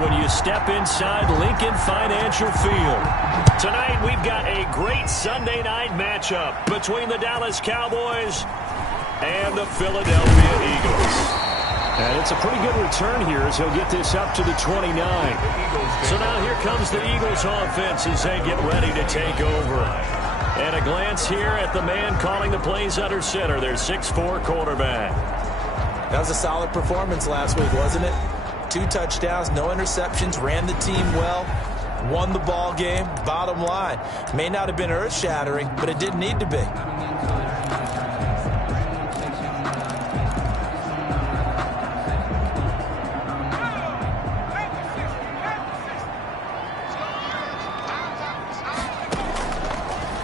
when you step inside Lincoln Financial Field. Tonight, we've got a great Sunday night matchup between the Dallas Cowboys and the Philadelphia Eagles. And it's a pretty good return here as he'll get this up to the 29. So now here comes the Eagles offense as they get ready to take over. And a glance here at the man calling the plays under center, their 6'4" quarterback. That was a solid performance last week, wasn't it? 2 touchdowns, no interceptions, ran the team well, won the ball game. Bottom line, may not have been earth-shattering, but it didn't need to be.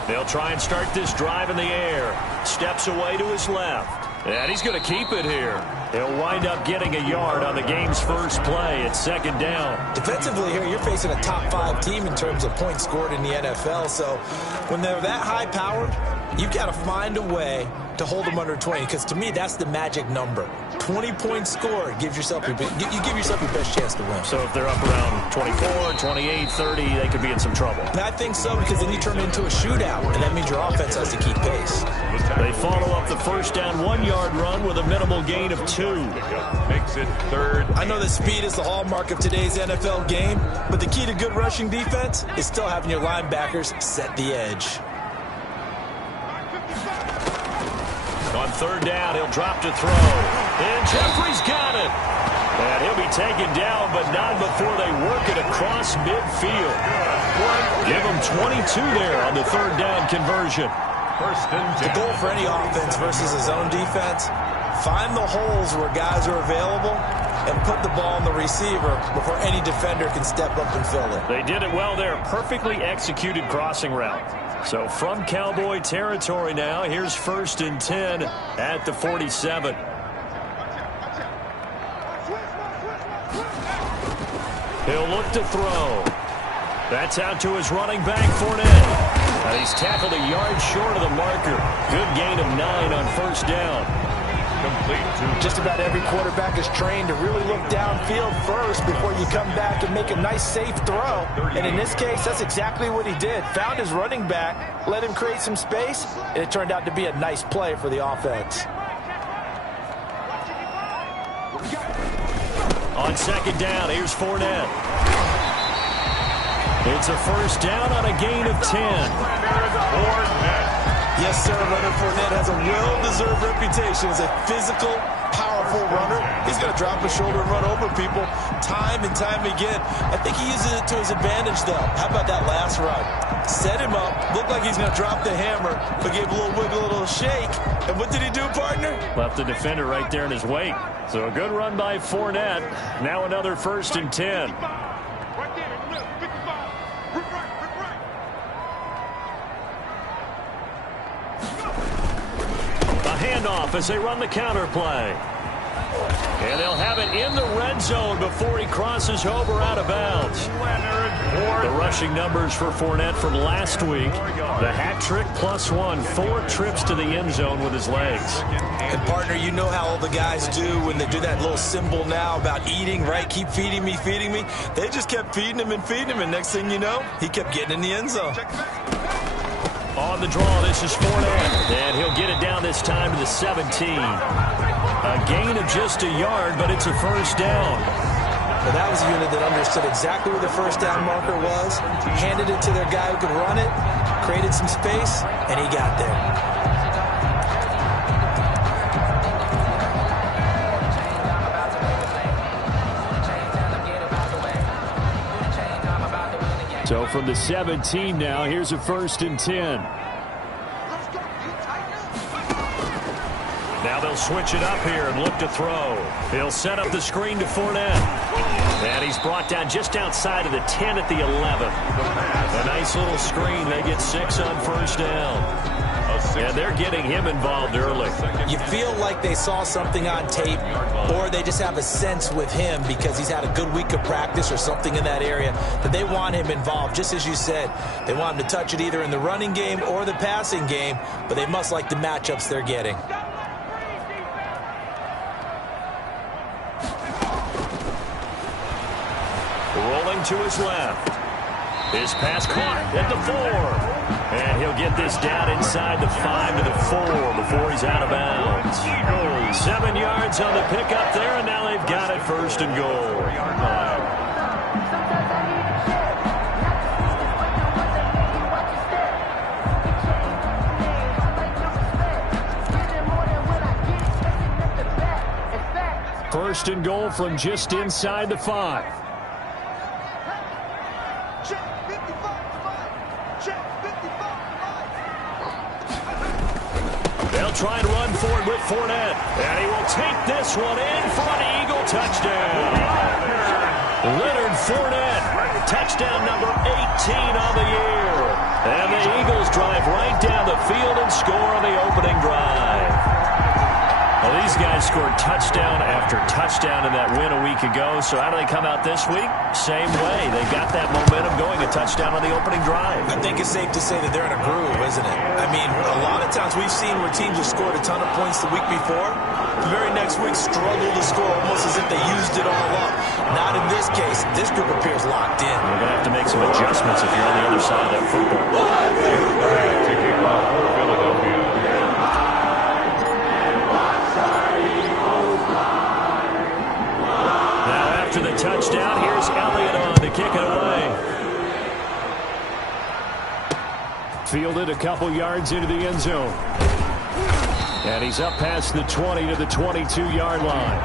They'll try and start this drive in the air. Steps away to his left. And he's going to keep it here. He'll wind up getting a yard on the game's first play at second down. Defensively here, you're facing a top 5 team in terms of points scored in the NFL. So when they're that high-powered, you've got to find a way to hold them under 20, because to me, that's the magic number. 20 points scored gives yourself you give yourself your best chance to win. So if they're up around 24, 28, 30, they could be in some trouble. And I think so, because then you turn it into a shootout, and that means your offense has to keep pace. They follow up the first down 1-yard run with a minimal gain of 2. Makes it third. I know that speed is the hallmark of today's NFL game, but the key to good rushing defense is still having your linebackers set the edge. On third down, he'll drop to throw. And Jeffrey's got it. And he'll be taken down, but not before they work it across midfield. Give him 22 there on the third down conversion. First and 10. The goal for any offense versus a zone defense, find the holes where guys are available and put the ball on the receiver before any defender can step up and fill it. They did it well there. Perfectly executed crossing route. So from Cowboy territory now, here's first and 10 at the 47. He'll look to throw. That's out to his running back, Fournette. And he's tackled a yard short of the marker. Good gain of 9 on first down. Just about every quarterback is trained to really look downfield first before you come back and make a nice, safe throw. And in this case, that's exactly what he did. Found his running back, let him create some space, and it turned out to be a nice play for the offense. On second down, here's Fournette. It's a first down on a gain of 10. Yes, sir, Leonard Fournette has a well-deserved reputation as a physical, powerful runner. He's going to drop his shoulder and run over people time and time again. I think he uses it to his advantage, though. How about that last run? Set him up, looked like he's going to drop the hammer, but gave a little wiggle, a little shake. And what did he do, partner? Left the defender right there in his wake. So a good run by Fournette. Now another first and 10. Handoff as they run the counter play. And they'll have it in the red zone before he crosses over out of bounds. The rushing numbers for Fournette from last week. The hat trick +1. 4 trips to the end zone with his legs. And, partner, you know how all the guys do when they do that little symbol now about eating, right? Keep feeding me, feeding me. They just kept feeding him. And next thing you know, he kept getting in the end zone. On the draw, this is Fournette. And he'll get it down this time to the 17. A gain of just a yard, but it's a first down. Well, that was a unit that understood exactly where the first down marker was, handed it to their guy who could run it, created some space, and he got there. So from the 17 now, here's a first and 10. Now they'll switch it up here and look to throw. He'll set up the screen to Fournette. And he's brought down just outside of the 10 at the 11. A nice little screen. They get 6 on first down. And they're getting him involved early. You feel like they saw something on tape, or they just have a sense with him because he's had a good week of practice or something in that area that they want him involved. Just as you said, they want him to touch it either in the running game or the passing game, but they must like the matchups they're getting. rolling to his left. His pass caught at the 4. And he'll get this down inside the 5 to the 4 before he's out of bounds. 7 yards on the pickup there, and now they've got it first and goal. First and goal from just inside the 5. They'll try and run forward with Fournette. And he will take this one in for an Eagle touchdown. Leonard Fournette, touchdown number 18 on the year. And the Eagles drive right down the field and score on the opening drive. Well, these guys scored touchdown after touchdown in that win a week ago. So how do they come out this week? Same way. They got that momentum going, a touchdown on the opening drive. I think it's safe to say that they're in a groove, isn't it? I mean, a lot of times we've seen where teams have scored a ton of points the week before. The very next week struggle to score almost as if they used it all up. Not in this case. This group appears locked in. You're going to have to make some adjustments if you're on the other side of that football. To kick off for Philadelphia. To the touchdown, here's Elliott on to kick it away. Fielded a couple yards into the end zone. And he's up past the 20 to the 22-yard line.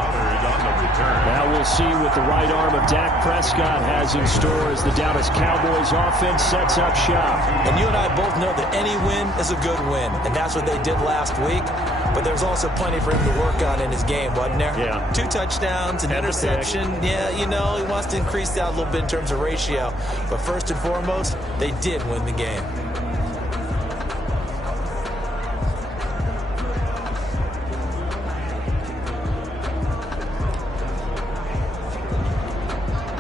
Now we'll see what the right arm of Dak Prescott has in store as the Dallas Cowboys offense sets up shop. And you and I both know that any win is a good win, and that's what they did last week. But there's also plenty for him to work on in his game, wasn't there? Yeah. 2 touchdowns, an interception. Yeah, you know, he wants to increase that a little bit in terms of ratio. But first and foremost, they did win the game.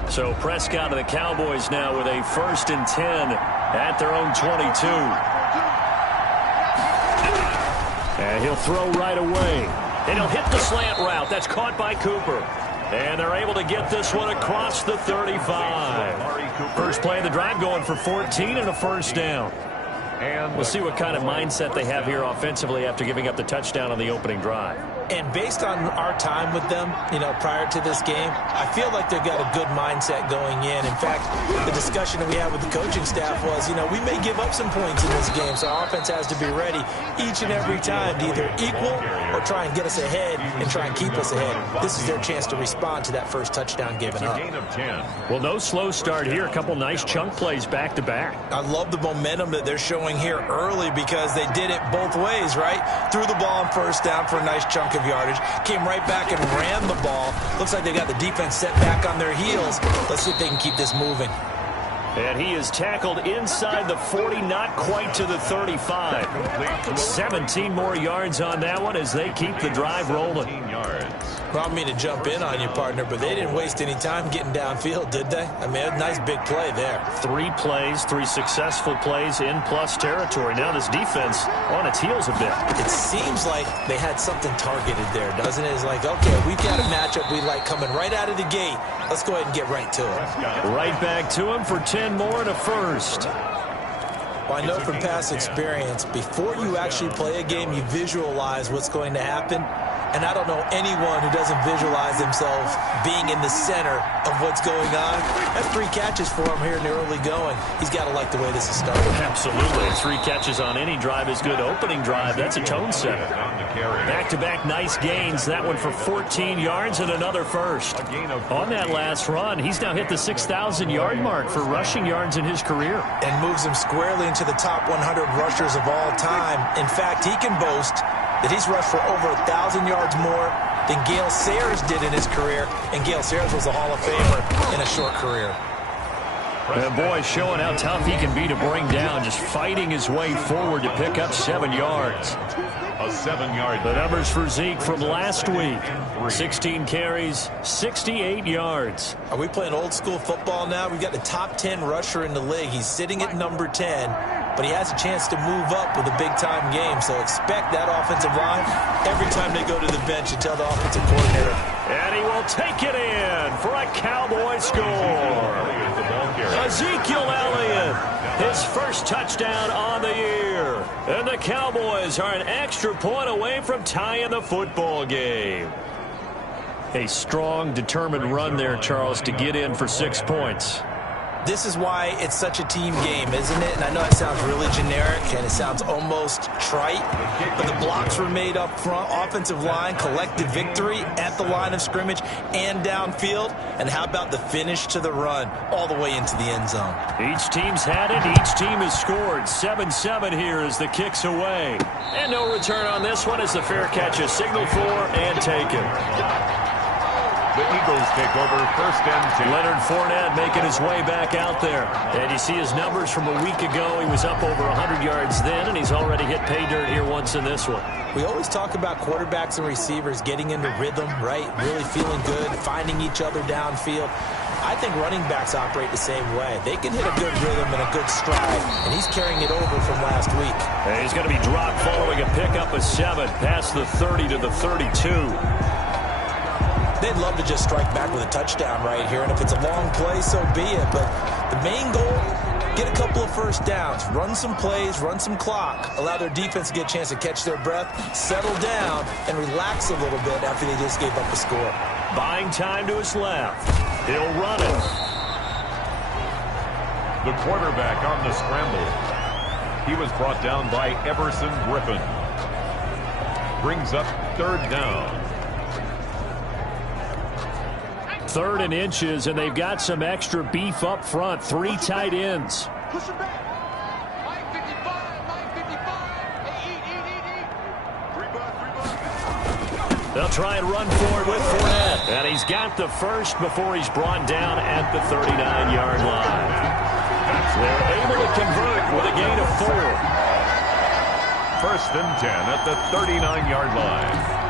So Prescott and the Cowboys now with a 1st and 10 at their own 22. And he'll throw right away. And he'll hit the slant route. That's caught by Cooper. And they're able to get this one across the 35. First play of the drive going for 14 and a first down. And we'll see what kind of mindset they have here offensively after giving up the touchdown on the opening drive. And based on our time with them, you know, prior to this game, I feel like they've got a good mindset going in. In fact, the discussion that we had with the coaching staff was, you know, we may give up some points in this game, so our offense has to be ready each and every time to either equal or try and get us ahead and try and keep us ahead. This is their chance to respond to that first touchdown given up. Well, no slow start here. A couple nice chunk plays back to back. I love the momentum that they're showing here early because they did it both ways, right? Threw the ball on first down for a nice chunk of yardage, came right back and ran the ball. Looks like they got the defense set back on their heels. Let's see if they can keep this moving. And he is tackled inside the 40, not quite to the 35. 17 more yards on that one as they keep the drive rolling. Well, I don't mean to jump in on you, partner, but they didn't waste any time getting downfield, did they? I mean, a nice big play there. 3 plays, 3 successful plays in plus territory. Now this defense on its heels a bit. It seems like they had something targeted there, doesn't it? It's like, okay, we've got a matchup we like coming right out of the gate. Let's go ahead and get right to it. Right back to him for 10 more and a first. Well, I know from past experience, before you actually play a game, you visualize what's going to happen. And I don't know anyone who doesn't visualize themselves being in the center of what's going on. That's 3 catches for him here in the early going. He's got to like the way this is started. Absolutely. 3 catches on any drive is good. Opening drive, that's a tone setter. Back-to-back nice gains. That one for 14 yards and another first. On that last run, he's now hit the 6,000-yard mark for rushing yards in his career. And moves him squarely into the top 100 rushers of all time. In fact, he can boast that he's rushed for over 1,000 yards more than Gale Sayers did in his career. And Gale Sayers was a Hall of Famer in a short career. And boy, showing how tough he can be to bring down, just fighting his way forward to pick up 7 yards. A 7-yard. The numbers for Zeke from last week. 16 carries, 68 yards. Are we playing old school football now? We've got the top 10 rusher in the league. He's sitting at number 10, but he has a chance to move up with a big-time game. So expect that offensive line every time they go to the bench and tell the offensive coordinator. And he will take it in for a Cowboy score. first touchdown on the year. And the Cowboys are an extra point away from tying the football game. A strong, determined run there, Charles, to get in for 6 points. This is why it's such a team game, isn't it? And I know it sounds really generic and it sounds almost trite, but the blocks were made up front, offensive line, collective victory at the line of scrimmage and downfield. And how about the finish to the run all the way into the end zone? Each team's had it. Each team has scored. 7-7 here as the kick's away. And no return on this one as the fair catch is signaled for and taken. The Eagles take over 1st and 10. Leonard Fournette making his way back out there. And you see his numbers from a week ago. He was up over 100 yards then, and he's already hit pay dirt here once in this one. We always talk about quarterbacks and receivers getting into rhythm, right? Really feeling good, finding each other downfield. I think running backs operate the same way. They can hit a good rhythm and a good stride, and he's carrying it over from last week. And he's going to be dropped following a pickup of 7 past the 30 to the 32. They'd love to just strike back with a touchdown right here, and if it's a long play, so be it. But the main goal, get a couple of first downs, run some plays, run some clock, allow their defense to get a chance to catch their breath, settle down, and relax a little bit after they just gave up a score. Buying time to his left. He'll run it. The quarterback on the scramble. He was brought down by Everson Griffin. Brings up 3rd down. 3rd and inches, and they've got some extra beef up front. 3 tight ends. They'll try and run forward with Fournette. And he's got the first before he's brought down at the 39-yard line. They're able to convert with a gain of 4. 1st and 10 at the 39-yard line.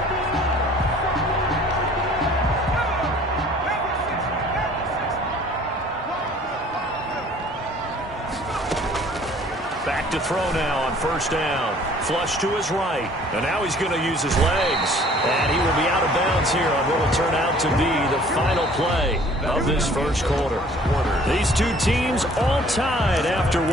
Back to throw now on 1st down. Flush to his right. And now he's going to use his legs. And he will be out of bounds here on what will turn out to be the final play of this first quarter. These two teams all tied after 1.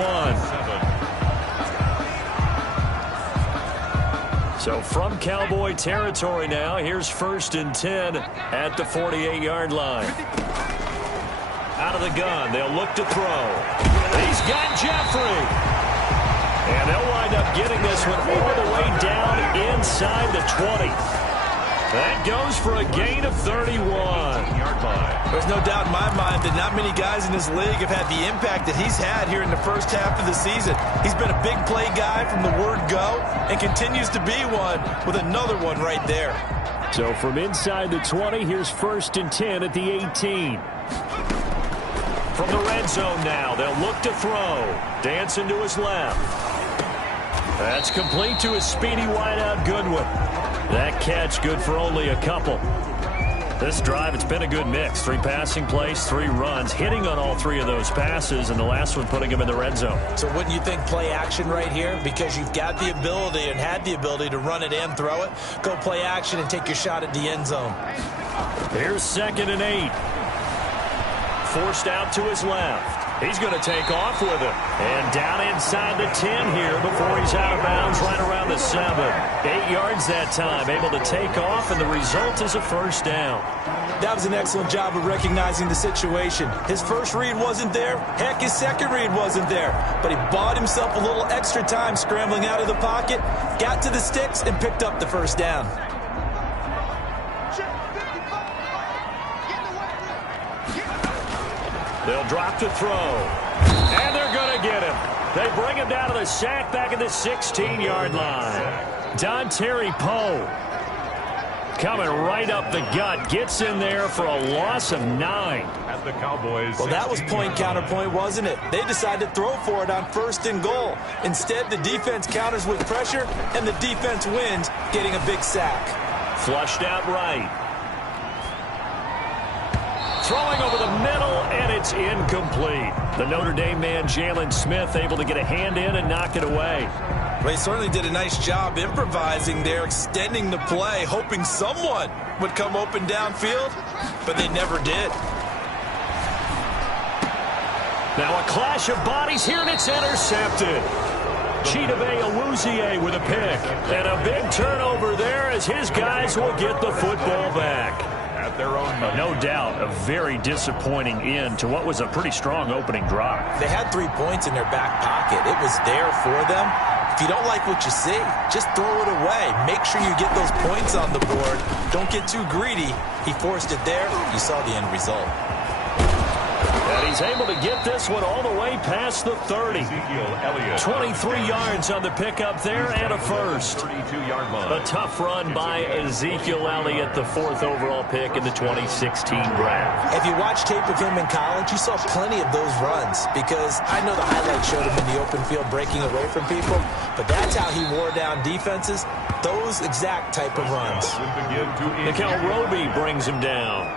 So from Cowboy territory now, here's 1st and 10 at the 48-yard line. Out of the gun, they'll look to throw. He's got Jeffrey. And they'll wind up getting this one all the way down inside the 20. That goes for a gain of 31. There's no doubt in my mind that not many guys in this league have had the impact that he's had here in the first half of the season. He's been a big play guy from the word go and continues to be one with another one right there. So from inside the 20, here's 1st and 10 at the 18. From the red zone now, they'll look to throw. Dancing to his left. That's complete to his speedy wideout Goodwin. That catch good for only a couple. This drive, it's been a good mix. 3 passing plays, 3 runs, hitting on all 3 of those passes, and the last one putting him in the red zone. So wouldn't you think play action right here? Because you've got the ability and had the ability to run it and throw it. Go play action and take your shot at the end zone. Here's 2nd and 8. Forced out to his left. He's going to take off with it. And down inside the 10 here before he's out of bounds right around the 7. 8 yards that time, able to take off, and the result is a 1st down. That was an excellent job of recognizing the situation. His first read wasn't there. Heck, his second read wasn't there. But he bought himself a little extra time scrambling out of the pocket, got to the sticks, and picked up the 1st down. They'll drop to throw. And they're going to get him. They bring him down to the sack back at the 16-yard line. Dontari Poe coming right up the gut. Gets in there for a loss of 9. At the Cowboys. Well, that was point counterpoint, wasn't it? They decided to throw for it on 1st and goal. Instead, the defense counters with pressure, and the defense wins, getting a big sack. Flushed out right. Throwing over the middle, and it's incomplete. The Notre Dame man, Jalen Smith, able to get a hand in and knock it away. Well, he certainly did a nice job improvising there, extending the play, hoping someone would come open downfield, but they never did. Now a clash of bodies here, and it's intercepted. Chidobe Awuzie with a pick. And a big turnover there as his guys will get the football back. At their own money. No doubt, a very disappointing end to what was a pretty strong opening drive. They had 3 points in their back pocket. It was there for them. If you don't like what you see, just throw it away. Make sure you get those points on the board. Don't get too greedy. He forced it there. You saw the end result. And he's able to get this one all the way past the 30. 23 yards on the pickup there and a first. 32-yard line. A tough run by Ezekiel Elliott, the 4th overall pick in the 2016 draft. If you watch tape of him in college, you saw plenty of those runs because I know the highlights showed him in the open field breaking away from people, but that's how he wore down defenses, those exact type of runs. Nikel Roby brings him down.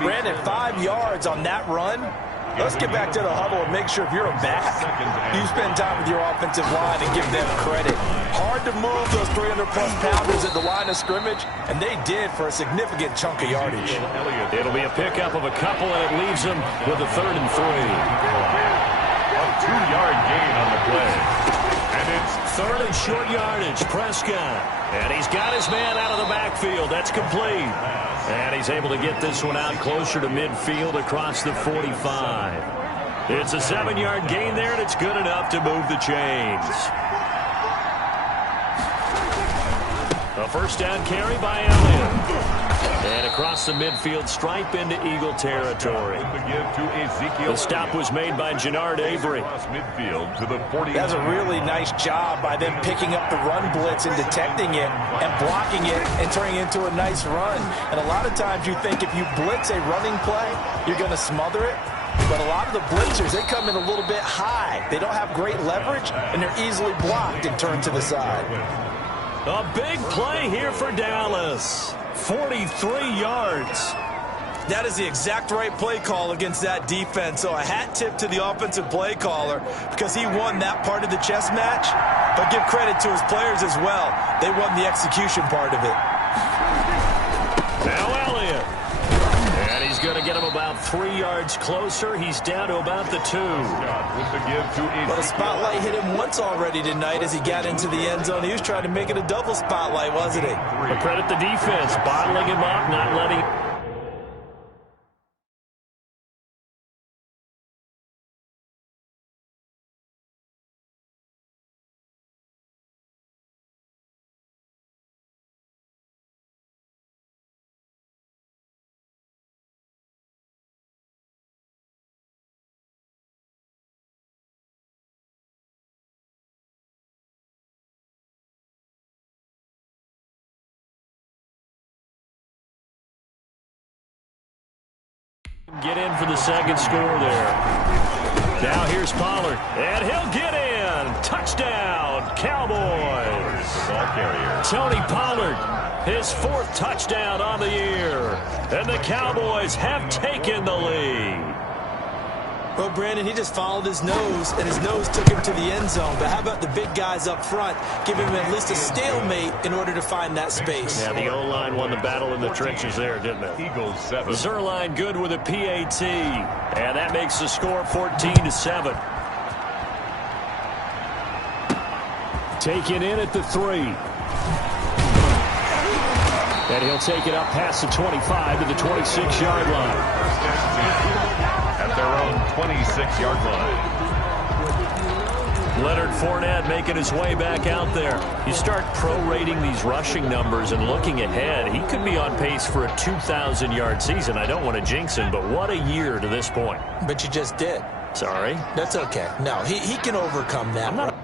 Brandon, 5 yards on that run. Let's get back to the huddle and make sure if you're a back, you spend time with your offensive line and give them credit. Hard to move those 300-plus pounders at the line of scrimmage, and they did for a significant chunk of yardage. It'll be a pickup of a couple, and it leaves them with a 3rd and 3. A 2-yard gain on the play. And it's 3rd and short yardage, Prescott. And he's got his man out of the backfield. That's complete. And he's able to get this one out closer to midfield across the 45. It's a 7-yard gain there, and it's good enough to move the chains. A first down carry by Elliott. And across the midfield stripe into Eagle territory. The stop was made by Jannard Avery. That's a really nice job by them picking up the run blitz and detecting it and blocking it and turning it into a nice run. And a lot of times you think if you blitz a running play, you're going to smother it. But a lot of the blitzers, they come in a little bit high. They don't have great leverage, and they're easily blocked and turned to the side. A big play here for Dallas. 43 yards. That is the exact right play call against that defense. So a hat tip to the offensive play caller because he won that part of the chess match. But give credit to his players as well. They won the execution part of it. Now Elliott. And he's going to get him about 3 yards closer. He's down to about the 2. Well, the spotlight hit him once already tonight as he got into the end zone. He was trying to make it a double spotlight, wasn't he? But credit the defense, bottling him up, not letting... Get in for the second score there. Now here's Pollard, and he'll get in. Touchdown, Cowboys. Ball carrier. Tony Pollard, his 4th touchdown on the year. And the Cowboys have taken the lead. Well, Brandon, he just followed his nose, and his nose took him to the end zone. But how about the big guys up front? Give him at least a stalemate in order to find that space. Yeah, the O-line won the battle in the trenches there, didn't it? Eagles 7. Zerline good with a PAT. And that makes the score 14-7. Taken in at the 3. And he'll take it up past the 25 to the 26-yard line. At their own 26-yard line. Leonard Fournette making his way back out there. You start prorating these rushing numbers and looking ahead, he could be on pace for a 2,000-yard season. I don't want to jinx him, but what a year to this point. But you just did. Sorry? That's okay. No, he can overcome that. I'm not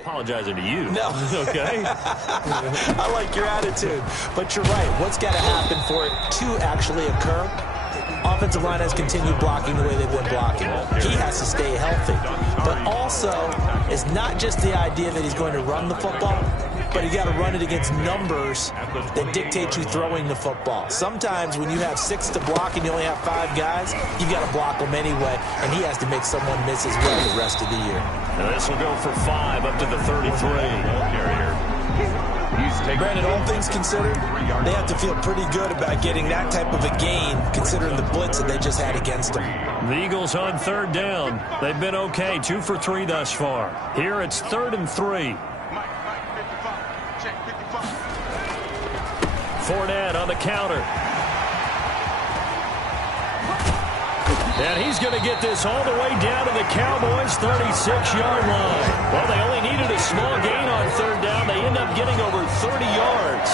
Apologizing to you. No. Okay. I like your attitude. But you're right. What's got to happen for it to actually occur? Offensive line has continued blocking the way they've been blocking. He has to stay healthy. But also, it's not just the idea that he's going to run the football, but you got to run it against numbers that dictate you throwing the football. Sometimes when you have 6 to block and you only have 5 guys, you got to block them anyway, and he has to make someone miss as well the rest of the year. Now this will go for 5 up to the 33. Brandon, all things considered, they have to feel pretty good about getting that type of a gain, considering the blitz that they just had against them. The Eagles on 3rd down. They've been okay, 2 for 3 thus far. Here it's 3rd and 3. Fournette on the counter. And he's going to get this all the way down to the Cowboys' 36-yard line. Well, they only needed a small gain on 3rd down. They end up getting over 30 yards.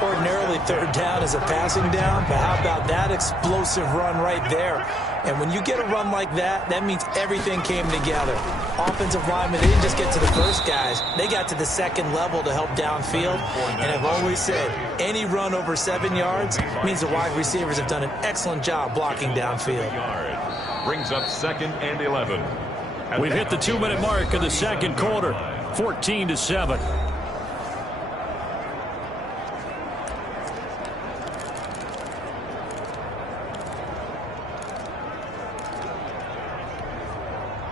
Ordinarily, 3rd down is a passing down, but how about that explosive run right there? And when you get a run like that, that means everything came together. Offensive linemen, they didn't just get to the first guys. They got to the second level to help downfield. And I've always said, any run over 7 yards means the wide receivers have done an excellent job blocking downfield. Brings up 2nd and 11. We've hit the 2-minute mark of the second quarter, 14-7.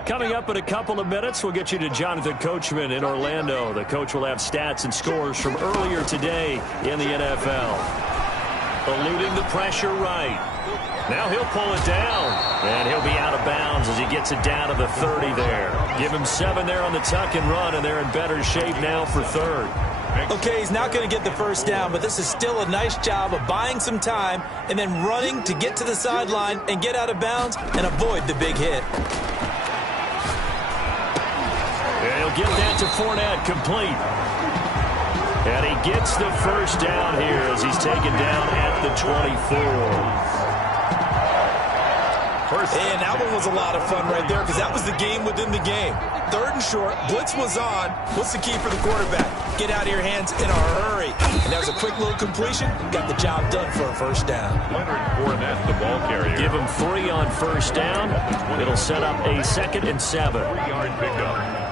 Coming up in a couple of minutes, we'll get you to Jonathan Coachman in Orlando. The coach will have stats and scores from earlier today in the NFL. Eluding the pressure right. Now he'll pull it down, and he'll be out of bounds as he gets it down to the 30 there. Give him 7 there on the tuck and run, and they're in better shape now for 3rd. Okay, he's not going to get the first down, but this is still a nice job of buying some time and then running to get to the sideline and get out of bounds and avoid the big hit. And he'll get that to Fournette, complete. And he gets the first down here as he's taken down at the 24. And that one was a lot of fun right there because that was the game within the game. 3rd and short, blitz was on. What's the key for the quarterback? Get out of your hands in a hurry. And that was a quick little completion. Got the job done for a first down. Leonard Fournette, the ball carrier. Give him 3 on first down. It'll set up a 2nd and 7. 3-yard pickup.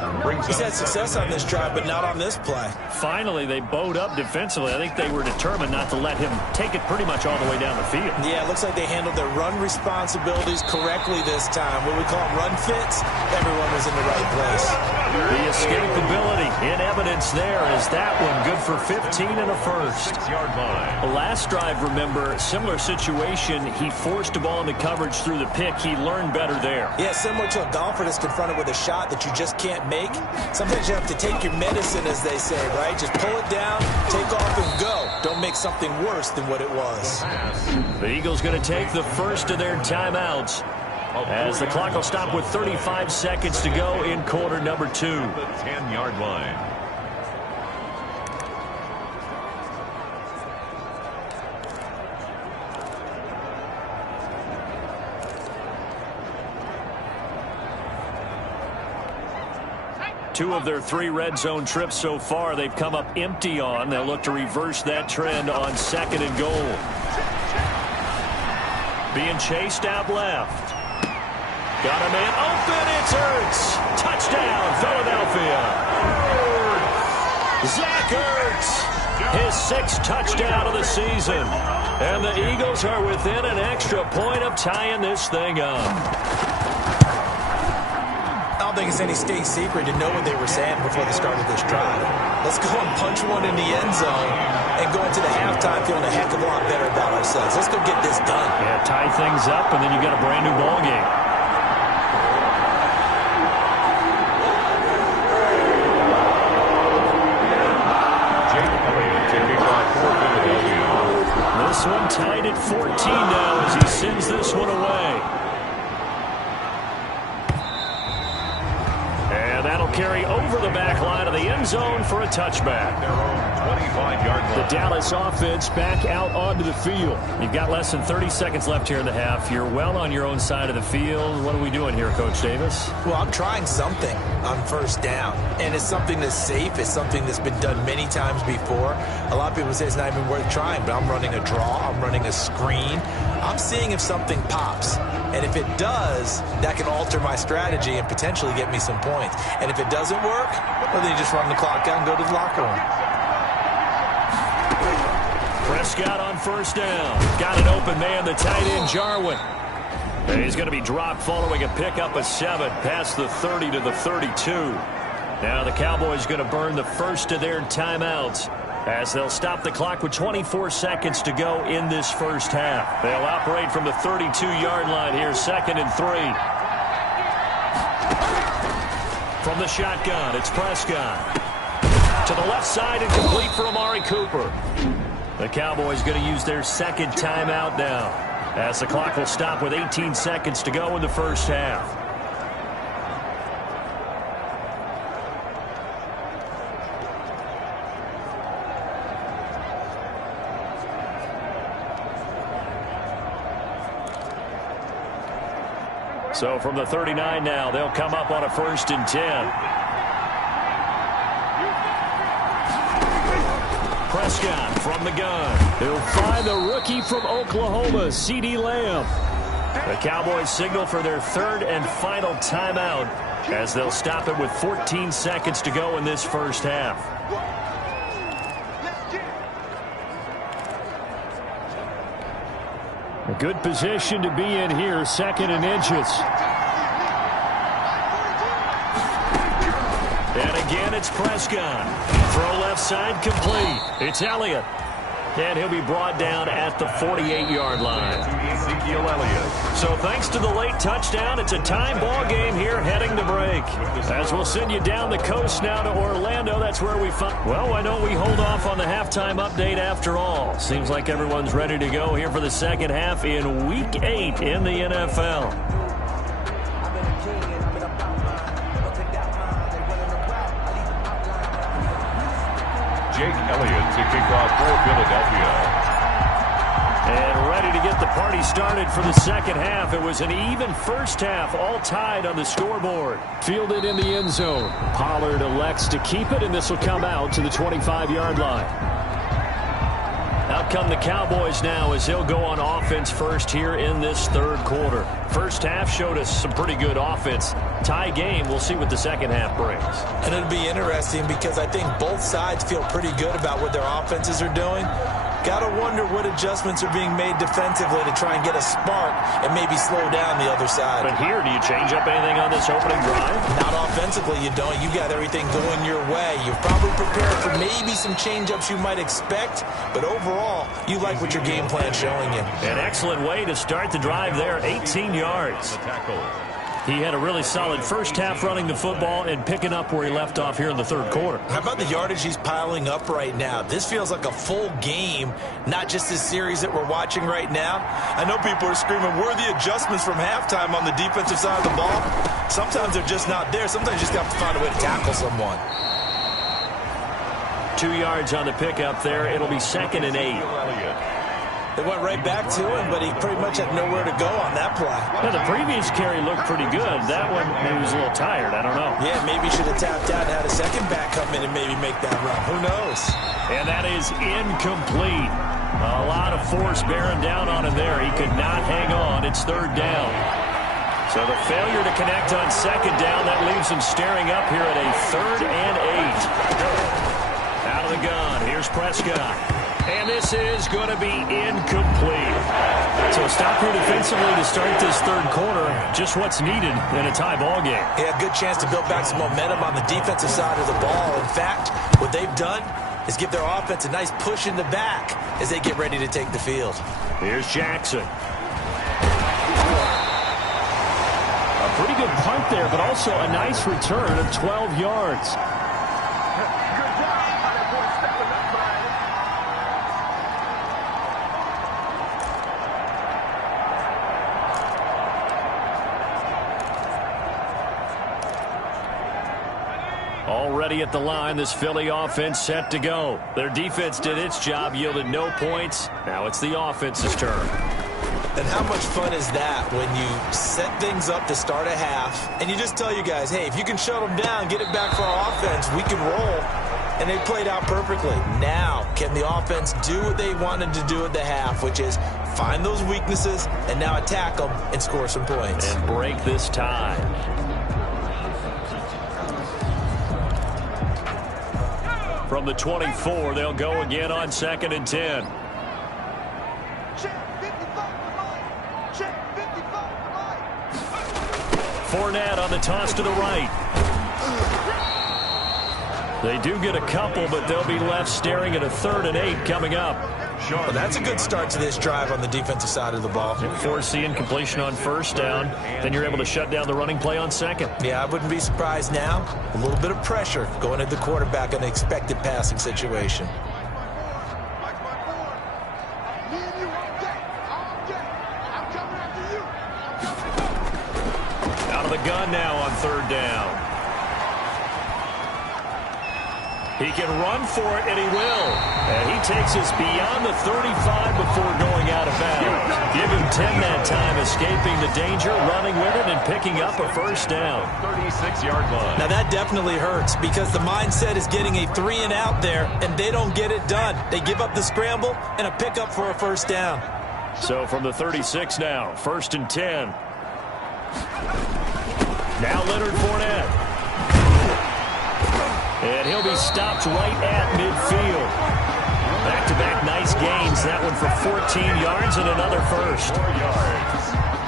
He's had success on this drive, but not on this play. Finally, they bowed up defensively. I think they were determined not to let him take it pretty much all the way down the field. Yeah, it looks like they handled their run responsibilities correctly this time. What we call them run fits, everyone was in the right place. The escapability in evidence there is that one good for 15 and a first. 6-yard line. Last drive, remember, similar situation. He forced a ball into coverage through the pick. He learned better there. Yeah, similar to a golfer that's confronted with a shot that you just can't make. Sometimes you have to take your medicine, as they say, right? Just pull it down, take off, and go. Don't make something worse than what it was. The Eagles going to take the first of their timeouts as the clock will stop with 35 seconds to go in quarter number 2. The 10-yard line. Two of their 3 red zone trips so far they've come up empty on. They'll look to reverse that trend on 2nd and goal. Being chased out left. Got a man open. It's Ertz. Touchdown, Philadelphia. Zach Ertz. His 6th touchdown of the season. And the Eagles are within an extra point of tying this thing up. I don't think it's any state secret to know what they were saying before the start of this drive. Let's go and punch one in the end zone and go into the halftime feeling a heck of a lot better about ourselves. Let's go get this done. Yeah, tie things up, and then you've got a brand new ball game. This one tied at 14 now as he sends this one away. And that'll carry over the back line of the end zone for a touchback. 25-yard line. The Dallas offense back out onto the field. You've got less than 30 seconds left here in the half. You're well on your own side of the field. What are we doing here, Coach Davis? Well, I'm trying something on first down, and it's something that's safe. It's something that's been done many times before. A lot of people say it's not even worth trying, but I'm running a draw. I'm running a screen. I'm seeing if something pops, and if it does, that can alter my strategy and potentially get me some points. And if it doesn't work, well, then you just run the clock out and go to the locker room. Prescott on first down. Got an open man, the tight end, Jarwin. And he's going to be dropped following a pickup of 7 past the 30 to the 32. Now the Cowboys going to burn the first of their timeouts as they'll stop the clock with 24 seconds to go in this first half. They'll operate from the 32-yard line here, 2nd and 3. From the shotgun, it's Prescott. To the left side and complete for Amari Cooper. The Cowboys going to use their second timeout now as the clock will stop with 18 seconds to go in the first half. So from the 39 now, they'll come up on a 1st and 10. Prescott from the gun. He'll find the rookie from Oklahoma, CeeDee Lamb. The Cowboys signal for their 3rd and final timeout as they'll stop it with 14 seconds to go in this first half. A good position to be in here, 2nd and inches. And again, it's Prescott. Throw left side complete. It's Elliott. And he'll be brought down at the 48-yard line. Ezekiel Elliott. So thanks to the late touchdown, it's a time ball game here heading to break. As we'll send you down the coast now to Orlando. That's where we find. Well, why don't we hold off on the halftime update after all? Seems like everyone's ready to go here for the second half in Week 8 in the NFL. Jake Elliott to kick off for Philadelphia. And ready to get the party started for the second half. It was an even first half, all tied on the scoreboard. Fielded in the end zone. Pollard elects to keep it, and this will come out to the 25-yard line. Out come the Cowboys now as they'll go on offense first here in this 3rd quarter. First half showed us some pretty good offense. Tie game. We'll see what the second half brings. And it'll be interesting because I think both sides feel pretty good about what their offenses are doing. Got to wonder what adjustments are being made defensively to try and get a spark and maybe slow down the other side. But here, do you change up anything on this opening drive? Not offensively, you don't. You got everything going your way. You've probably prepared for maybe some change-ups you might expect, but overall, you like what your game plan's showing you. An excellent way to start the drive there, 18 yards. He had a really solid first half running the football and picking up where he left off here in the 3rd quarter. How about the yardage he's piling up right now? This feels like a full game, not just this series that we're watching right now. I know people are screaming, where are the adjustments from halftime on the defensive side of the ball? Sometimes they're just not there. Sometimes you just have to find a way to tackle someone. 2 yards on the pickup there. It'll be 2nd and 8. They went right back to him, but he pretty much had nowhere to go on that play. Yeah, the previous carry looked pretty good. That one, maybe was a little tired. I don't know. Yeah, maybe should have tapped out and had a second back come in and maybe make that run. Who knows? And that is incomplete. A lot of force bearing down on him there. He could not hang on. It's 3rd down. So the failure to connect on 2nd down, that leaves him staring up here at a 3rd and 8. Out of the gun, here's Prescott. And this is going to be incomplete. So stop here defensively to start this 3rd quarter. Just what's needed in a tie ball game. Yeah, good chance to build back some momentum on the defensive side of the ball. In fact, what they've done is give their offense a nice push in the back as they get ready to take the field. Here's Jackson. A pretty good punt there, but also a nice return of 12 yards. Already at the line, this Philly offense set to go. Their defense did its job, yielded no points. Now it's the offense's turn. And how much fun is that when you set things up to start a half, and you just tell you guys, hey, if you can shut them down, get it back for our offense, we can roll. And they played out perfectly. Now, can the offense do what they wanted to do at the half, which is find those weaknesses and now attack them and score some points. And break this tie. From the 24, they'll go again on 2nd and 10. Fournette on the toss to the right. They do get a couple, but they'll be left staring at a 3rd and 8 coming up. Well, that's a good start to this drive on the defensive side of the ball. Force the incompletion on 1st down, then you're able to shut down the running play on 2nd. Yeah, I wouldn't be surprised now. A little bit of pressure going at the quarterback in an expected passing situation. Out of the gun now on 3rd down. He can run for it, and he will. And he takes us beyond the 35 before going out of bounds. Give him 10 that time, escaping the danger, running with it, and picking up a 1st down. 36-yard line. Now, that definitely hurts because the mindset is getting a 3 and out there, and they don't get it done. They give up the scramble and a pickup for a 1st down. So from the 36 now, 1st and 10. Now Leonard Fournette. And he'll be stopped right at midfield. Back-to-back nice gains. That one for 14 yards and another 1st.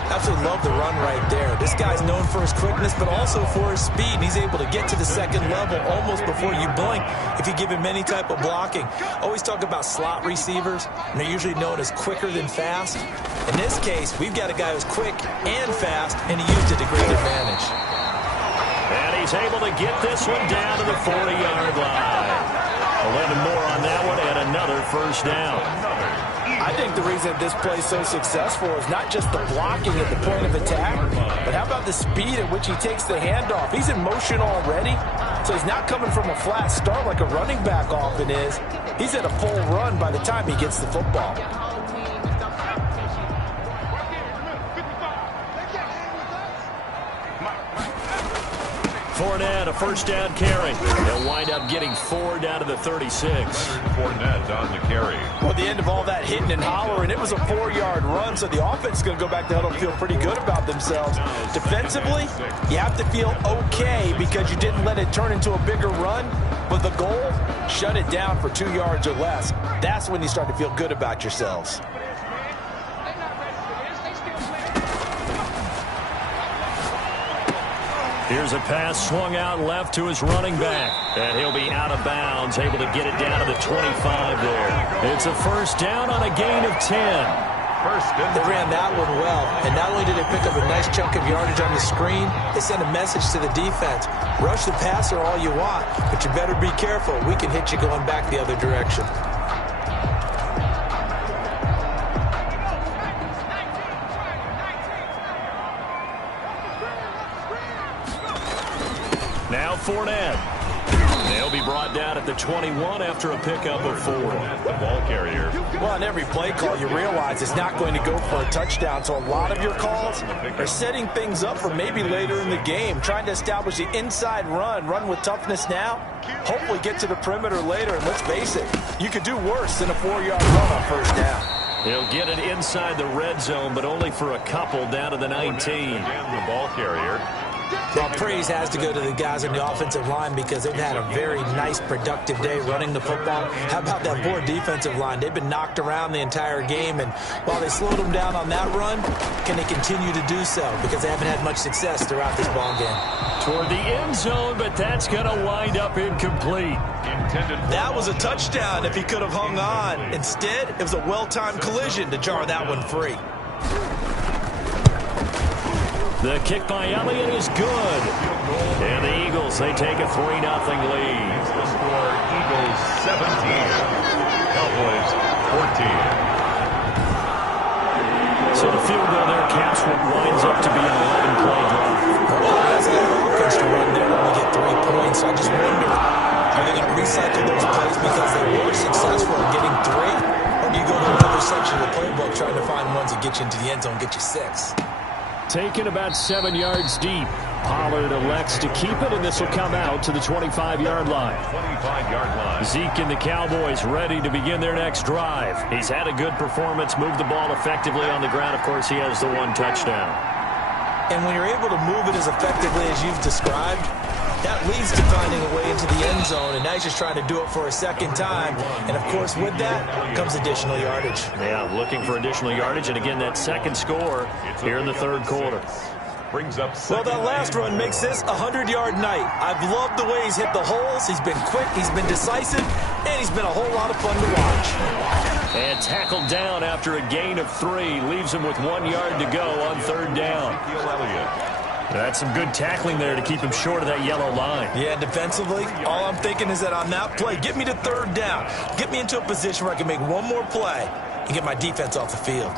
Absolutely love the run right there. This guy's known for his quickness, but also for his speed. He's able to get to the 2nd level almost before you blink if you give him any type of blocking. Always talk about slot receivers, and they're usually known as quicker than fast. In this case, we've got a guy who's quick and fast, and he used it to great advantage. And he's able to get this one down to the 40-yard line. 11 more on that one and another 1st down. I think the reason this play is so successful is not just the blocking at the point of attack, but how about the speed at which he takes the handoff? He's in motion already, so he's not coming from a flat start like a running back often is. He's at a full run by the time he gets the football. Fournette, a 1st down carry. They'll wind up getting 4 down to the 36. Fournette on the carry. Well, at the end of all that hitting and hollering, it was a 4-yard run, so the offense is going to go back to huddle and feel pretty good about themselves. Defensively, you have to feel okay because you didn't let it turn into a bigger run, but the goal, shut it down for 2 yards or less. That's when you start to feel good about yourselves. Here's a pass swung out left to his running back. And he'll be out of bounds, able to get it down to the 25 there. It's a 1st down on a gain of 10. They ran that one well, and not only did they pick up a nice chunk of yardage on the screen, they sent a message to the defense. Rush the passer all you want, but you better be careful. We can hit you going back the other direction. Now Fournette. They'll be brought down at the 21 after a pickup of 4. The ball carrier. Well, on every play call, you realize it's not going to go for a touchdown, so a lot of your calls are setting things up for maybe later in the game, trying to establish the inside run with toughness now, hopefully get to the perimeter later, and let's face it, you could do worse than a 4-yard run on 1st down. He'll get it inside the red zone, but only for a couple down to the 19. And the ball carrier. Well, praise has to go to the guys on the offensive line because they've had a very nice, productive day running the football. How about that poor defensive line? They've been knocked around the entire game, and while they slowed them down on that run, can they continue to do so? Because they haven't had much success throughout this ball game. Toward the end zone, but that's going to wind up incomplete. That was a touchdown if he could have hung on. Instead, it was a well-timed collision to jar that one free. The kick by Elliott is good. And the Eagles, they take a 3-0 lead. The score, Eagles 17, Cowboys 14. So the field goal there caps what winds up to be an 11-play drive. Well, that's their offense to run there and only get 3 points. So I just wonder get you into the end zone, get you 6. Taken about 7 yards deep. Pollard elects to keep it, and this will come out to the 25-yard line. 25-yard line. Zeke and the Cowboys ready to begin their next drive. He's had a good performance, moved the ball effectively on the ground. Of course, he has the 1 touchdown. And when you're able to move it as effectively as you've described, that leads to finding a way into the end zone, and now he's just trying to do it for a second time. And, of course, with that comes additional yardage. Yeah, looking for additional yardage, and again, that second score here in the third quarter. Brings up well, that last run makes this a 100-yard night. I've loved the way he's hit the holes. He's been quick, he's been decisive, and he's been a whole lot of fun to watch. And tackled down after a gain of 3. Leaves him with 1 yard to go on third down. That's some good tackling there to keep him short of that yellow line. Yeah, defensively, all I'm thinking is that on that play, get me to third down. Get me into a position where I can make one more play and get my defense off the field.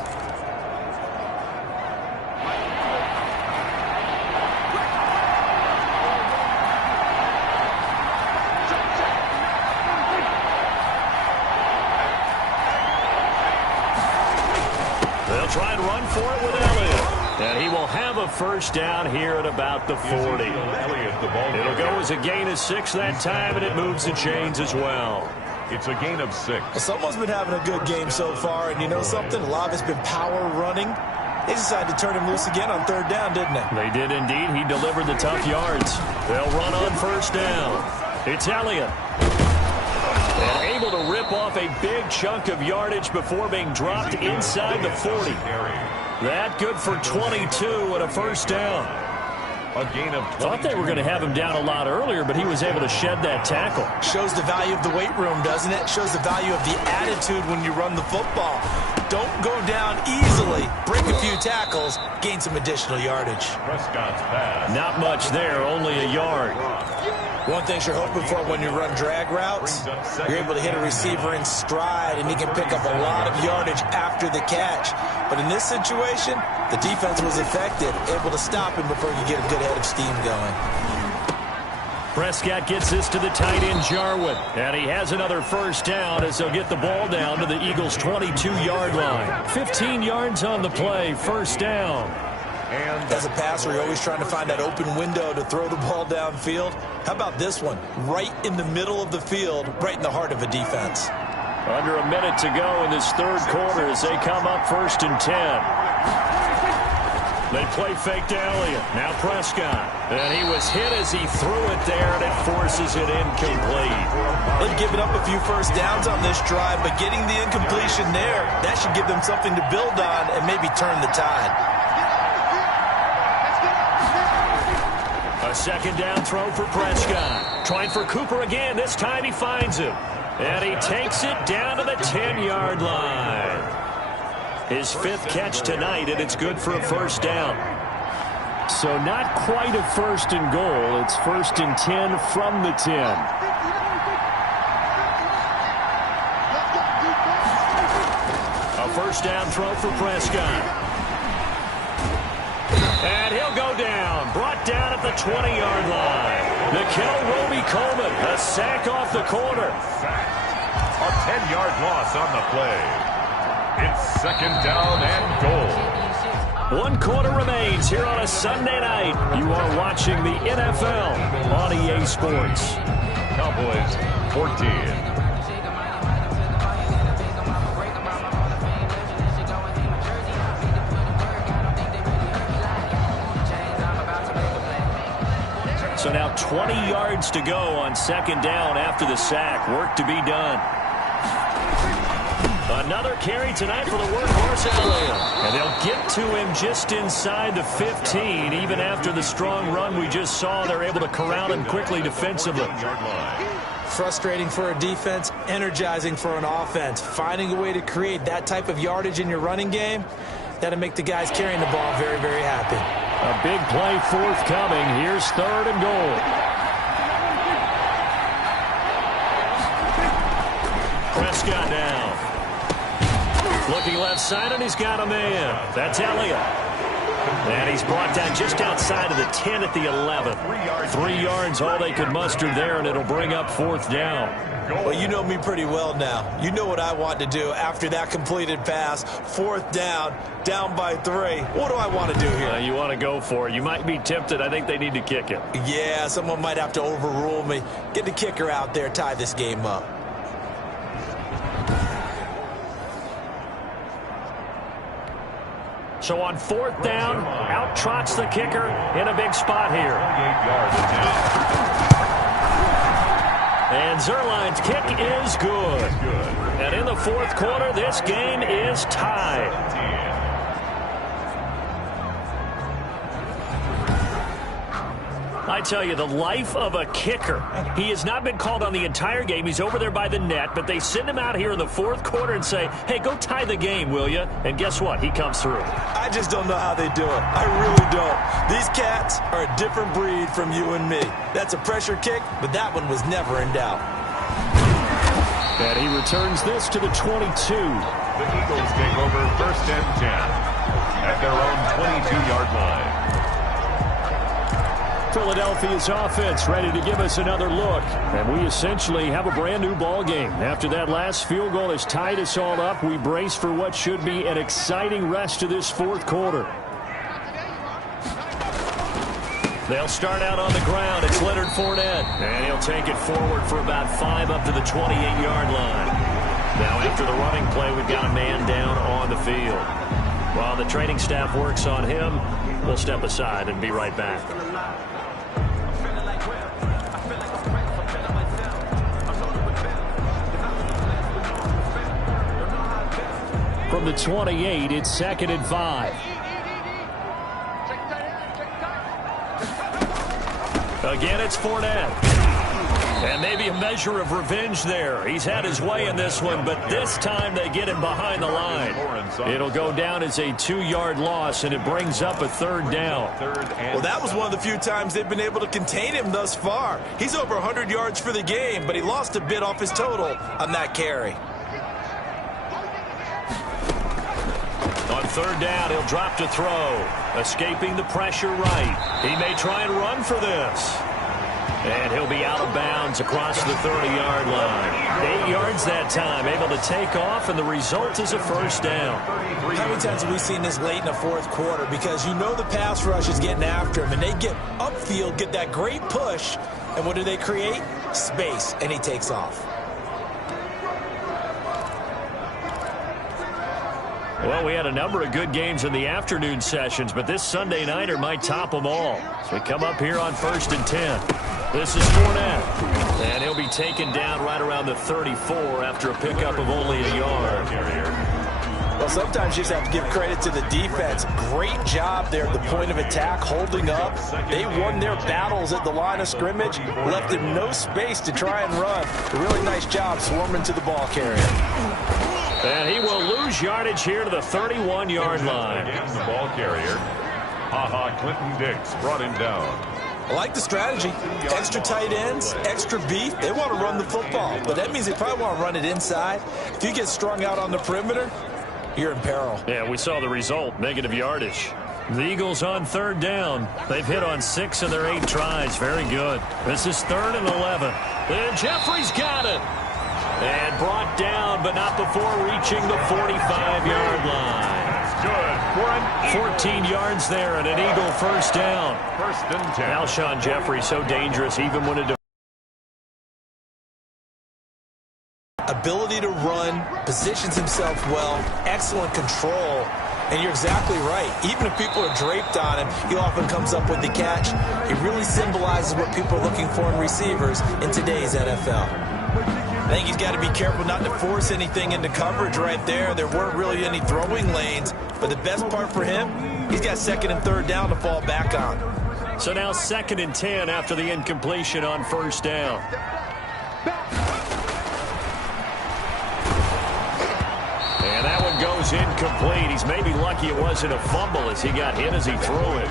They'll try and run for it with Elliott. And he will have a first down here at about the 40. It'll go as a gain of 6 that time, and it moves the chains as well. It's a gain of 6. Well, someone's been having a good game so far, and you know something? A lot of it's been power running. They decided to turn him loose again on third down, didn't they? They did indeed. He delivered the tough yards. They'll run on first down. It's Elliott. And able to rip off a big chunk of yardage before being dropped inside the 40. That good for 22 and a first down. A gain of 20. Thought they were going to have him down a lot earlier, but he was able to shed that tackle. Shows the value of the weight room, doesn't it? Shows the value of the attitude when you run the football. Don't go down easily. Break a few tackles. Gain some additional yardage. Prescott's pass. Not much there, only a yard. One thing you're hoping for when you run drag routes, you're able to hit a receiver in stride, and he can pick up a lot of yardage after the catch. But in this situation, the defense was effective, able to stop him before you get a good head of steam going. Prescott gets this to the tight end, Jarwin. And he has another first down as they'll get the ball down to the Eagles' 22-yard line. 15 yards on the play, first down. And as a passer, you're always trying to find that open window to throw the ball downfield. How about this one? Right in the middle of the field, right in the heart of a defense. Under a minute to go in this third quarter as they come up first and 10. They play fake to Elliott. Now Prescott. And he was hit as he threw it there, and it forces it incomplete. They've given up a few first downs on this drive, but getting the incompletion there, that should give them something to build on and maybe turn the tide. A second down throw for Prescott. Trying for Cooper again. This time he finds him. And he takes it down to the 10-yard line. His 5th catch tonight, and it's good for a first down. So not quite a first and goal. It's first and 10 from the 10. A first down throw for Prescott. And he'll go down. Brought down at the 20-yard line. Nikel Roby-Coleman, a sack off the corner. A 10-yard loss on the play. It's second down and goal. 1 quarter remains here on a Sunday night. You are watching the NFL on EA Sports. Cowboys 14. So now 20 yards to go on second down after the sack. Work to be done. Another carry tonight for the workhorse Elliott. And they'll get to him just inside the 15. Even after the strong run we just saw, they're able to corral him quickly defensively. Frustrating for a defense, energizing for an offense. Finding a way to create that type of yardage in your running game, that'll make the guys carrying the ball very, very happy. A big play forthcoming. Here's third and goal. Prescott now. Looking left side, and he's got a man. That's Elliott. And he's brought down just outside of the 10 at the 11. 3 yards, all they could muster there, and it'll bring up 4th down. Well, you know me pretty well now. You know what I want to do after that completed pass. 4th down, down by 3. What do I want to do here? You want to go for it. You might be tempted. I think they need to kick it. Yeah, someone might have to overrule me. Get the kicker out there, tie this game up. So on 4th down, out trots the kicker in a big spot here. 28 yards And Zerline's kick is good. And in the 4th quarter, this game is tied. I tell you, the life of a kicker. He has not been called on the entire game. He's over there by the net, but they send him out here in the 4th quarter and say, hey, go tie the game, will you? And guess what? He comes through. I just don't know how they do it. I really don't. These cats are a different breed from you and me. That's a pressure kick, but that one was never in doubt. And he returns this to the 22. The Eagles take over 1st and 10 at their own 22-yard line. Philadelphia's offense ready to give us another look. And we essentially have a brand new ball game. After that last field goal has tied us all up, we brace for what should be an exciting rest of this 4th quarter. They'll start out on the ground. It's Leonard Fournette. And he'll take it forward for about 5 up to the 28-yard line. Now after the running play, we've got a man down on the field. While the training staff works on him, we'll step aside and be right back. From the 28, it's 2nd and 5. Again, it's Fournette. And maybe a measure of revenge there. He's had his way in this one, but this time they get him behind the line. It'll go down as a 2-yard loss, and it brings up a 3rd down. Well, that was one of the few times they've been able to contain him thus far. He's over 100 yards for the game, but he lost a bit off his total on that carry. On 3rd down, he'll drop to throw. Escaping the pressure right. He may try and run for this. And he'll be out of bounds across the 30-yard line. 8 yards that time, able to take off, and the result is a 1st down. How many times have we seen this late in the 4th quarter? Because you know the pass rush is getting after him, and they get upfield, get that great push, and what do they create? Space, and he takes off. Well, we had a number of good games in the afternoon sessions, but this Sunday nighter might top them all. So we come up here on 1st and 10. This is Fournette. And he'll be taken down right around the 34 after a pickup of only a yard. Well, sometimes you just have to give credit to the defense. Great job there at the point of attack, holding up. They won their battles at the line of scrimmage, left him no space to try and run. A really nice job swarming to the ball carrier. And he will lose yardage here to the 31-yard line. Again, the ball carrier. Clinton Dix brought him down. I like the strategy. Extra tight ends, extra beef. They want to run the football, but that means they probably want to run it inside. If you get strung out on the perimeter, you're in peril. Yeah, we saw the result, negative yardage. The Eagles on 3rd down. They've hit on 6 of their 8 tries. Very good. This is 3rd and 11. And Jeffrey's got it. And brought down, but not before reaching the 45-yard line. That's good. 14 yards there and an Eagle 1st down. 1st and 10. Alshon Jeffrey so dangerous even when it ability to run, positions himself well, excellent control. And you're exactly right. Even if people are draped on him, he often comes up with the catch. He really symbolizes what people are looking for in receivers in today's NFL. I think he's got to be careful not to force anything into coverage right there. There weren't really any throwing lanes. But the best part for him, he's got 2nd and 3rd down to fall back on. So now 2nd and 10 after the incompletion on 1st down. And that one goes incomplete. He's maybe lucky it wasn't a fumble as he got hit as he threw it.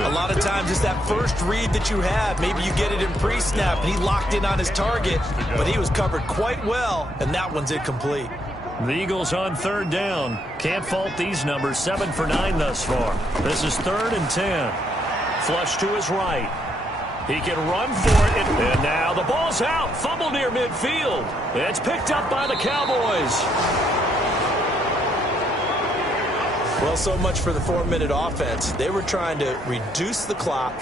A lot of times it's that first read that you have. Maybe you get it in pre-snap, and he locked in on his target, but he was covered quite well, and that one's incomplete. The Eagles on third down. Can't fault these numbers. 7 for 9 thus far. This is 3rd and 10. Flush to his right. He can run for it. And now the ball's out. Fumble near midfield. It's picked up by the Cowboys. Well, so much for the 4-minute offense. They were trying to reduce the clock,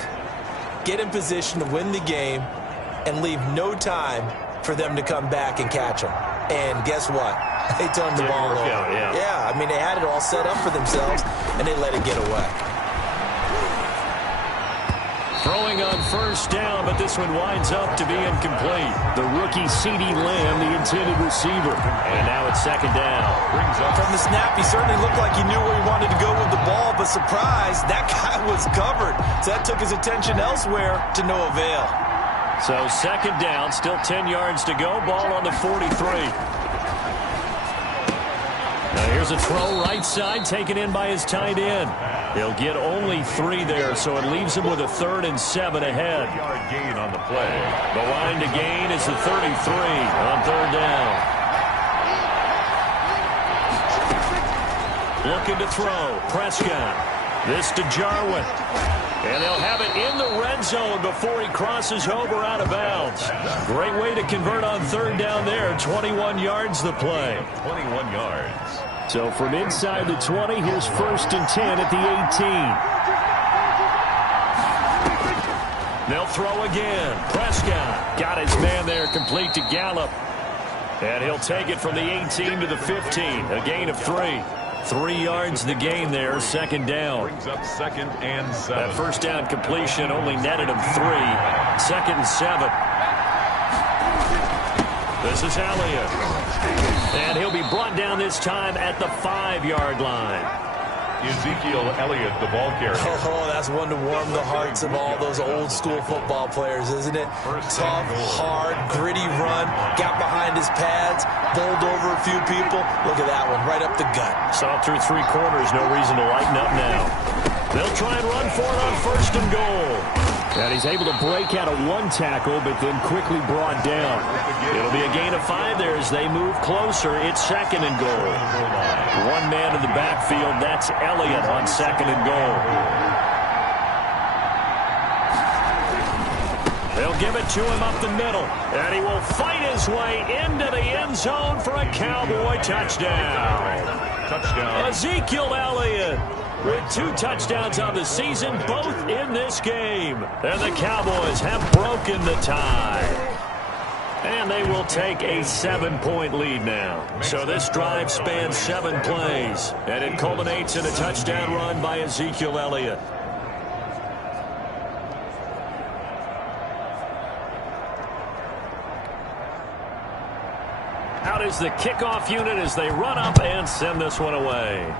get in position to win the game, and leave no time for them to come back and catch them. And guess what? They turned the ball over. Yeah, I mean, they had it all set up for themselves, and they let it get away. Throwing on first down, but this one winds up to be incomplete. The rookie CeeDee Lamb, the intended receiver. And now it's 2nd down. From the snap, he certainly looked like he knew where he wanted to go with the ball, but surprise, that guy was covered. So that took his attention elsewhere to no avail. So 2nd down, still 10 yards to go. Ball on the 43. Now here's a throw right side, taken in by his tight end. He'll get only 3 there, so it leaves him with a 3rd and 7 ahead. Yard gain on the play. The line to gain is the 33 on 3rd down. Looking to throw. Prescott. This to Jarwin. And they'll have it in the red zone before he crosses over out of bounds. Great way to convert on 3rd down there. 21 yards the play. 21 yards. So from inside the 20, here's 1st and 10 at the 18. They'll throw again. Prescott got his man there, complete to Gallup. And he'll take it from the 18 to the 15. A gain of 3. 3 yards the gain there, 2nd down. Brings up 2nd and 7. That first down completion only netted him 3. 2nd and 7. This is Elliott. And he'll be brought down this time at the 5-yard line. Ezekiel Elliott, the ball carrier. Oh, that's one to warm the hearts of all those old-school football players, isn't it? Tough, hard, gritty run. Got behind his pads, bowled over a few people. Look at that one, right up the gut. Saw through 3 quarters, no reason to lighten up now. They'll try and run for it on 1st and goal. And he's able to break out of 1 tackle, but then quickly brought down. It'll be a gain of 5 there as they move closer. It's 2nd and goal. 1 man in the backfield. That's Elliott on 2nd and goal. They'll give it to him up the middle. And he will fight his way into the end zone for a Cowboy touchdown. Touchdown. Ezekiel Elliott with 2 touchdowns on the season, both in this game. And the Cowboys have broken the tie. And they will take a 7-point lead now. So this drive spans 7 plays. And it culminates in a touchdown run by Ezekiel Elliott. Out is the kickoff unit as they run up and send this one away.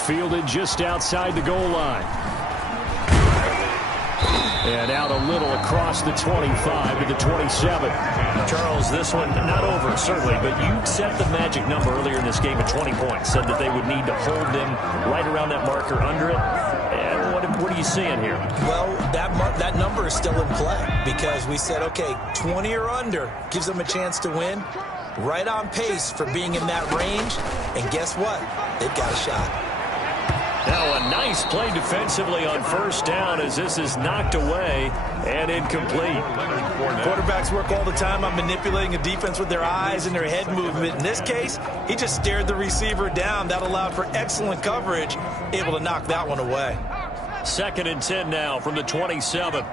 Fielded just outside the goal line. And out a little across the 25 to the 27. Charles, this one not over, certainly, but you set the magic number earlier in this game at 20 points. Said that they would need to hold them right around that marker under it. And what are you seeing here? Well, that number is still in play because we said, okay, 20 or under gives them a chance to win. Right on pace for being in that range. And guess what? They've got a shot. Now a nice play defensively on 1st down as this is knocked away and incomplete. Quarterbacks work all the time on manipulating a defense with their eyes and their head movement. In this case, he just stared the receiver down. That allowed for excellent coverage, able to knock that one away. 2nd and 10 now from the 27.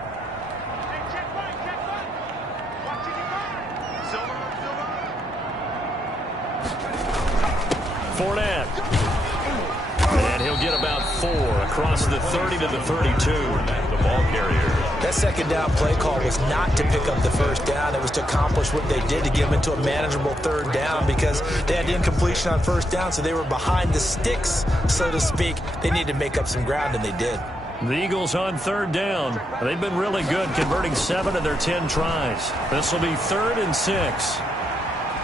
Fournette. And he'll get about 4 across the 30 to the 32. The ball carrier. That 2nd down play call was not to pick up the 1st down. It was to accomplish what they did to get them into a manageable 3rd down because they had incompletion on 1st down, so they were behind the sticks, so to speak. They needed to make up some ground, and they did. The Eagles on 3rd down. They've been really good, converting 7 of their 10 tries. This will be 3rd and 6.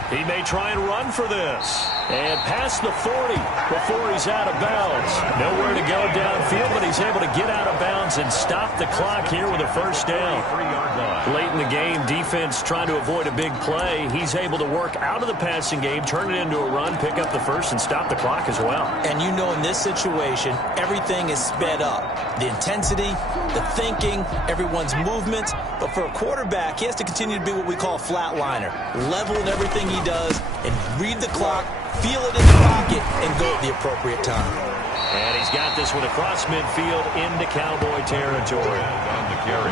He may try and run for this. And past the 40 before he's out of bounds. Nowhere to go downfield, but he's able to get out of bounds and stop the clock here with a first down. Late in the game, defense trying to avoid a big play. He's able to work out of the passing game, turn it into a run, pick up the first, and stop the clock as well. And you know in this situation, everything is sped up. The intensity, the thinking, everyone's movements. But for a quarterback, he has to continue to be what we call a flatliner. Level in everything he does and read the clock, feel it in the pocket, and go at the appropriate time. And he's got this one across midfield into Cowboy territory.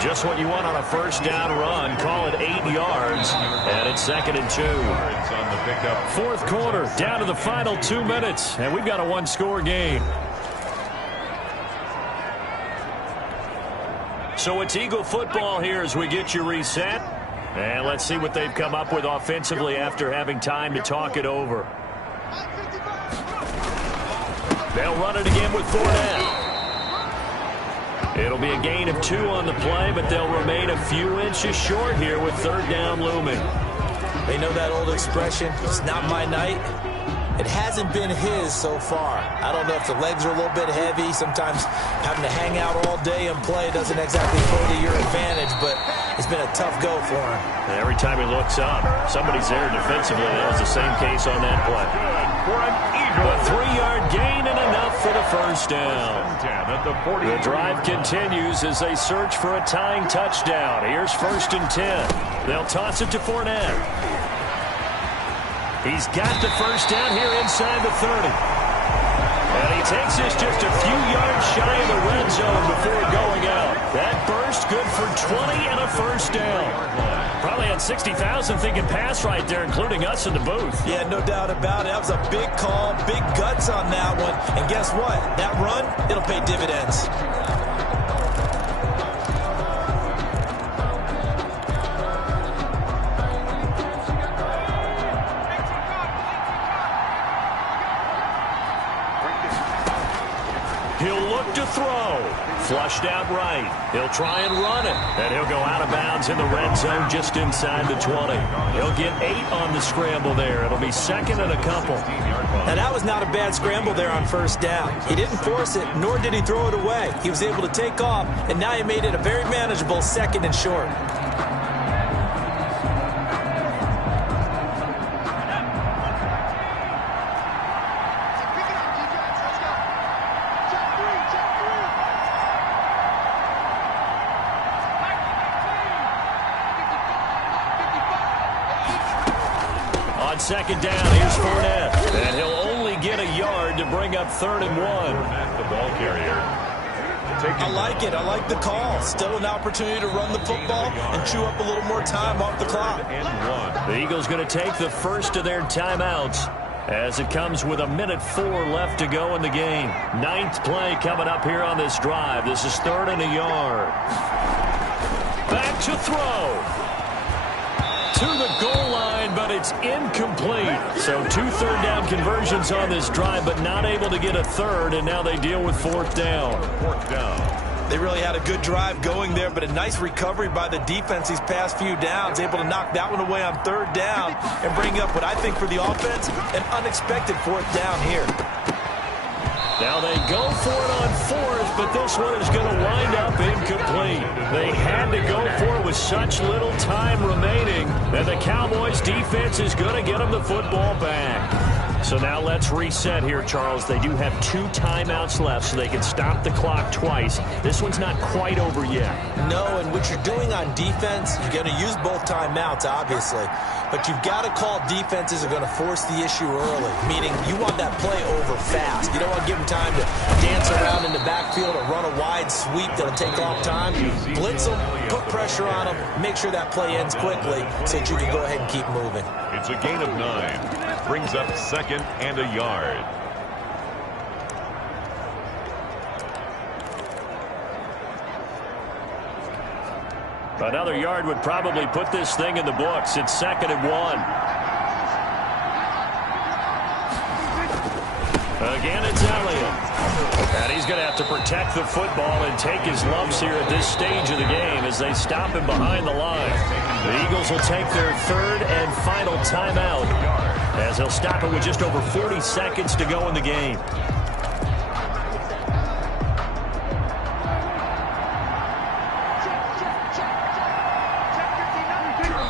Just what you want on a first down run. Call it 8 yards, and it's 2nd and 2. Fourth quarter, down to the final 2 minutes, and we've got a one-score game. So it's Eagle football here as we get you reset. And let's see what they've come up with offensively after having time to talk it over. They'll run it again with Fournette. It'll be a gain of 2 on the play, but they'll remain a few inches short here with 3rd down looming. They know that old expression, it's not my night. It hasn't been his so far. I don't know if the legs are a little bit heavy. Sometimes having to hang out all day and play doesn't exactly play to your advantage, but it's been a tough go for him. And every time he looks up, somebody's there defensively. That was the same case on that play. A 3-yard gain and enough for the first down. The drive continues as they search for a tying touchdown. Here's 1st and 10. They'll toss it to Fournette. He's got the first down here inside the 30. And he takes this just a few yards shy of the red zone before going out. That burst good for 20 and a first down. Probably had 60,000 thinking pass right there, including us in the booth. Yeah, no doubt about it. That was a big call, big guts on that one. And guess what? That run, it'll pay dividends. He'll look to throw. Flushed out right. He'll try and run it. And he'll go out of bounds in the red zone just inside the 20. He'll get 8 on the scramble there. It'll be 2nd and a couple. Now, that was not a bad scramble there on first down. He didn't force it, nor did he throw it away. He was able to take off, and now he made it a very manageable 2nd and short. On 2nd down, here's Fournette. And he'll only get a yard to bring up 3rd and 1. The ball carrier. I like it. I like the call. Still an opportunity to run the football and chew up a little more time off the clock. The Eagles going to take the first of their timeouts as it comes with 1:04 left to go in the game. 9th play coming up here on this drive. This is 3rd and a yard. Back to throw. To the goal line, but it's incomplete. So 2 3rd down conversions on this drive, but not able to get a 3rd, and now they deal with 4th down. They really had a good drive going there, but a nice recovery by the defense these past few downs, able to knock that one away on 3rd down and bring up what I think for the offense, an unexpected 4th down here. Now they go for it on 4th, but this one is going to wind up incomplete. They had to go for it with such little time remaining, and the Cowboys defense is going to get them the football back. So now let's reset here, Charles. They do have 2 timeouts left, so they can stop the clock twice. This one's not quite over yet. No, and what you're doing on defense, you're going to use both timeouts, obviously. But you've got to call defenses are going to force the issue early, meaning you want that play over fast. You don't want to give them time to dance around in the backfield or run a wide sweep that'll take off time. Blitz them, put pressure on them, make sure that play ends quickly so that you can go ahead and keep moving. It's a gain of 9. Brings up 2nd and a yard. Another yard would probably put this thing in the books. It's 2nd and 1. Again, it's Elliott. And he's going to have to protect the football and take his lumps here at this stage of the game as they stop him behind the line. The Eagles will take their 3rd and final timeout as he'll stop it with just over 40 seconds to go in the game.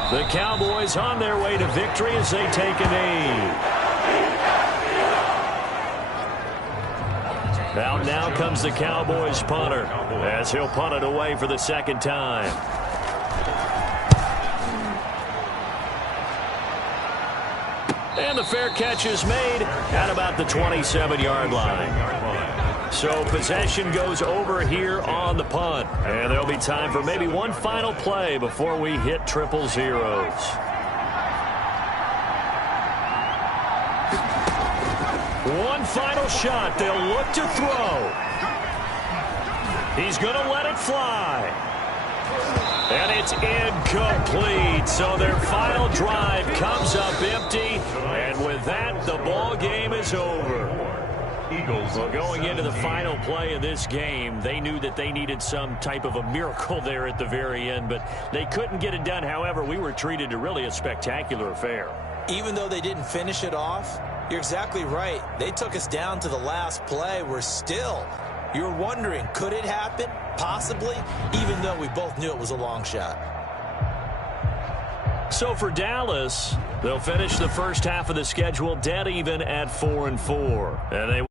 The Cowboys on their way to victory as they take a knee. Out now comes the Cowboys punter as he'll punt it away for the second time. And the fair catch is made at about the 27-yard line. So possession goes over here on the punt. And there'll be time for maybe one final play before we hit 000. One final shot. They'll look to throw. He's going to let it fly. And it's incomplete. So their final drive comes up empty. And with that, the ball game is over. Well, going into the final play of this game, they knew that they needed some type of a miracle there at the very end, but they couldn't get it done. However, we were treated to really a spectacular affair. Even though they didn't finish it off, you're exactly right. They took us down to the last play. You're wondering, could it happen? Possibly, even though we both knew it was a long shot. So for Dallas, they'll finish the first half of the schedule dead even at 4-4. And they